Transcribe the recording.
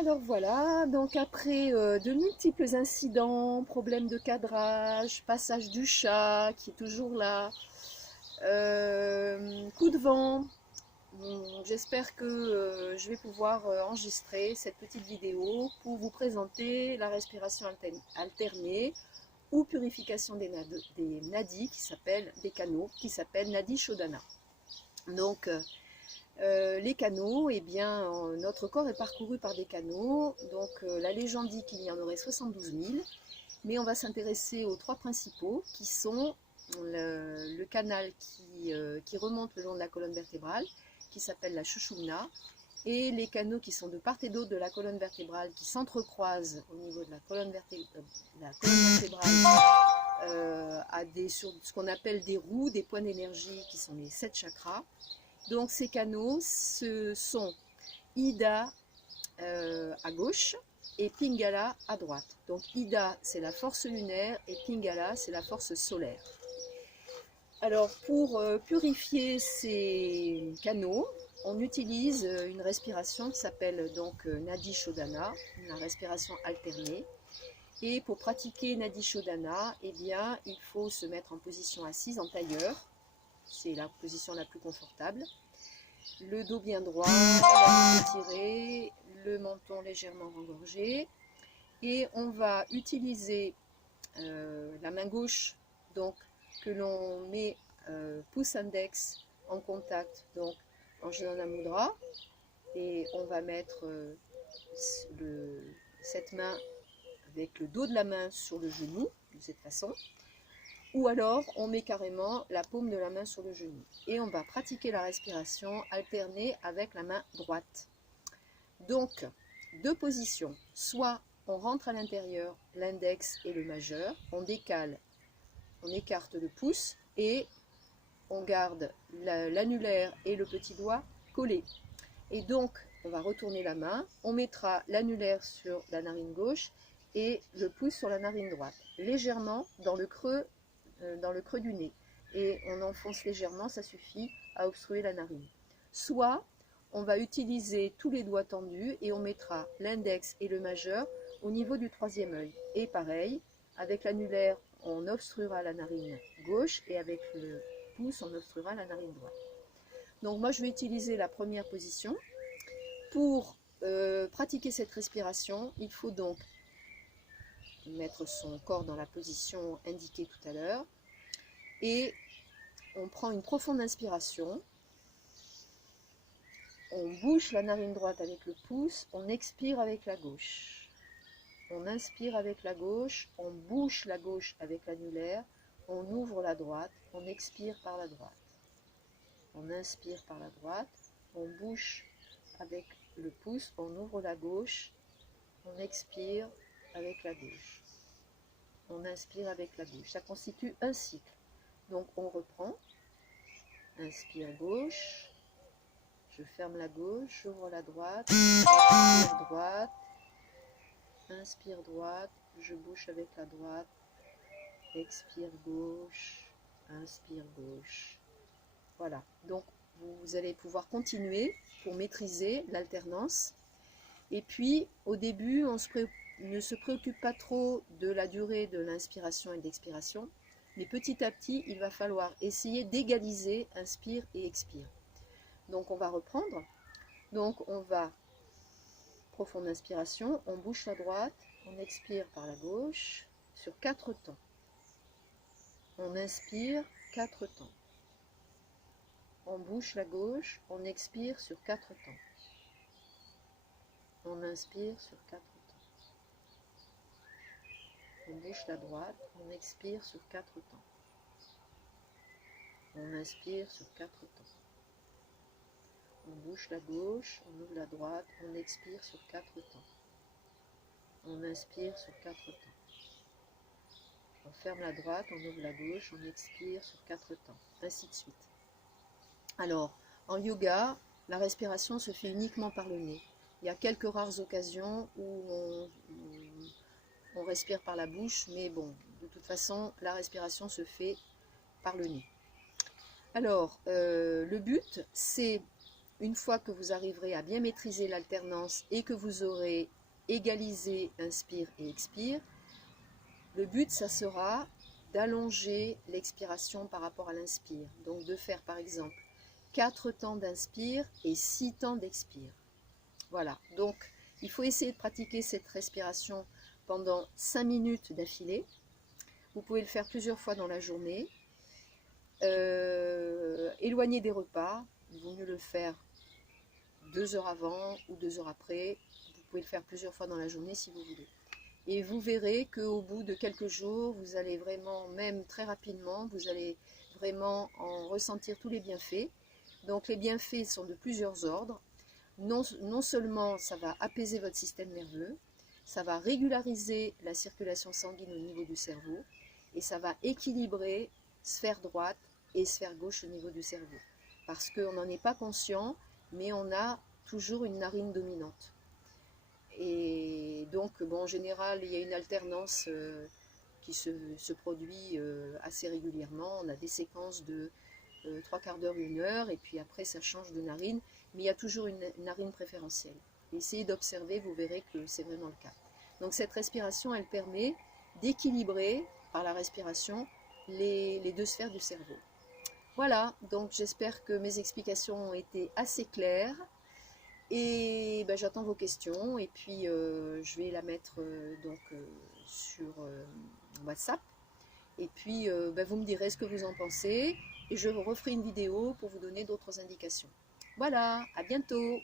Alors voilà, donc après de multiples incidents, problèmes de cadrage, passage du chat qui est toujours là, coup de vent, j'espère que je vais pouvoir enregistrer cette petite vidéo pour vous présenter la respiration alternée ou purification des nadis qui s'appellent des canaux, qui s'appellent Nadi Shodhana. Donc les canaux, eh bien, notre corps est parcouru par des canaux. Donc la légende dit qu'il y en aurait 72 000, mais on va s'intéresser aux trois principaux qui sont le canal qui remonte le long de la colonne vertébrale, qui s'appelle la Shushumna, et les canaux qui sont de part et d'autre de la colonne vertébrale, qui s'entrecroisent au niveau de la colonne vertébrale, sur ce qu'on appelle des roues, des points d'énergie, qui sont les 7 chakras. Donc ces canaux, ce sont Ida à gauche et Pingala à droite. Donc Ida, c'est la force lunaire et Pingala, c'est la force solaire. Alors pour purifier ces canaux, on utilise une respiration qui s'appelle donc Nadi Shodhana, la respiration alternée. Et pour pratiquer Nadi Shodhana, eh bien, il faut se mettre en position assise, en tailleur. C'est la position la plus confortable. Le dos bien droit, la nuque étirée, le menton légèrement rengorgé. Et on va utiliser la main gauche, donc que l'on met pouce index en contact, donc en Jnana Mudra. Et on va mettre cette main avec le dos de la main sur le genou, de cette façon. Ou alors, on met carrément la paume de la main sur le genou. Et on va pratiquer la respiration alternée avec la main droite. Donc, deux positions. Soit on rentre à l'intérieur, l'index et le majeur. On décale, on écarte le pouce et on garde l'annulaire et le petit doigt collés. Et donc, on va retourner la main. On mettra l'annulaire sur la narine gauche et le pouce sur la narine droite. Légèrement dans le creux du nez, et on enfonce légèrement, ça suffit à obstruer la narine. Soit on va utiliser tous les doigts tendus et on mettra l'index et le majeur au niveau du troisième œil. Et pareil, avec l'annulaire, on obstruera la narine gauche et avec le pouce, on obstruera la narine droite. Donc moi, je vais utiliser la première position. Pour pratiquer cette respiration, il faut donc mettre son corps dans la position indiquée tout à l'heure. Et on prend une profonde inspiration, on bouche la narine droite avec le pouce, on expire avec la gauche. On inspire avec la gauche, on bouche la gauche avec l'annulaire, on ouvre la droite, on expire par la droite. On inspire par la droite, on bouche avec le pouce, on ouvre la gauche, on expire avec la gauche. On inspire avec la gauche. Ça constitue un cycle. Donc on reprend. Inspire gauche, je ferme la gauche, j'ouvre la droite, inspire droite, inspire droite, je bouche avec la droite, expire gauche, inspire gauche. Voilà, donc vous allez pouvoir continuer pour maîtriser l'alternance. Et puis au début, on ne se préoccupe pas trop de la durée de l'inspiration et de l'expiration. Mais petit à petit, il va falloir essayer d'égaliser inspire et expire. Donc on va reprendre. Donc on va, profonde inspiration, on bouche la droite, on expire par la gauche sur 4 temps. On inspire 4 temps. On bouche la gauche, on expire sur 4 temps. On inspire sur 4 temps. On bouche la droite, on expire sur 4 temps. On inspire sur 4 temps. On bouche la gauche, on ouvre la droite, on expire sur 4 temps. On inspire sur 4 temps. On ferme la droite, on ouvre la gauche, on expire sur 4 temps, ainsi de suite. Alors, en yoga, la respiration se fait uniquement par le nez. Il y a quelques rares occasions où on respire par la bouche, mais bon, de toute façon, la respiration se fait par le nez. Alors, le but, c'est une fois que vous arriverez à bien maîtriser l'alternance et que vous aurez égalisé inspire et expire, le but, ça sera d'allonger l'expiration par rapport à l'inspire. Donc de faire par exemple 4 temps d'inspire et 6 temps d'expire. Voilà, donc il faut essayer de pratiquer cette respiration pendant 5 minutes d'affilée. Vous pouvez le faire plusieurs fois dans la journée. Éloigné des repas, il vaut mieux le faire 2 heures avant ou 2 heures après. Vous pouvez le faire plusieurs fois dans la journée si vous voulez. Et vous verrez qu'au bout de quelques jours, vous allez vraiment, même très rapidement, vous allez vraiment en ressentir tous les bienfaits. Donc les bienfaits sont de plusieurs ordres. Non seulement ça va apaiser votre système nerveux, ça va régulariser la circulation sanguine au niveau du cerveau et ça va équilibrer sphère droite et sphère gauche au niveau du cerveau. Parce qu'on n'en est pas conscient, mais on a toujours une narine dominante. Et donc, bon, en général, il y a une alternance qui se produit assez régulièrement. On a des séquences de 3/4 d'heure, 1 heure, et puis après ça change de narine, mais il y a toujours une narine préférentielle. Essayez d'observer, vous verrez que c'est vraiment le cas. Donc cette respiration, elle permet d'équilibrer par la respiration les 2 sphères du cerveau. Voilà, donc j'espère que mes explications ont été assez claires. Et ben, j'attends vos questions et puis je vais la mettre sur WhatsApp. Et puis ben, vous me direz ce que vous en pensez et je vous referai une vidéo pour vous donner d'autres indications. Voilà, à bientôt!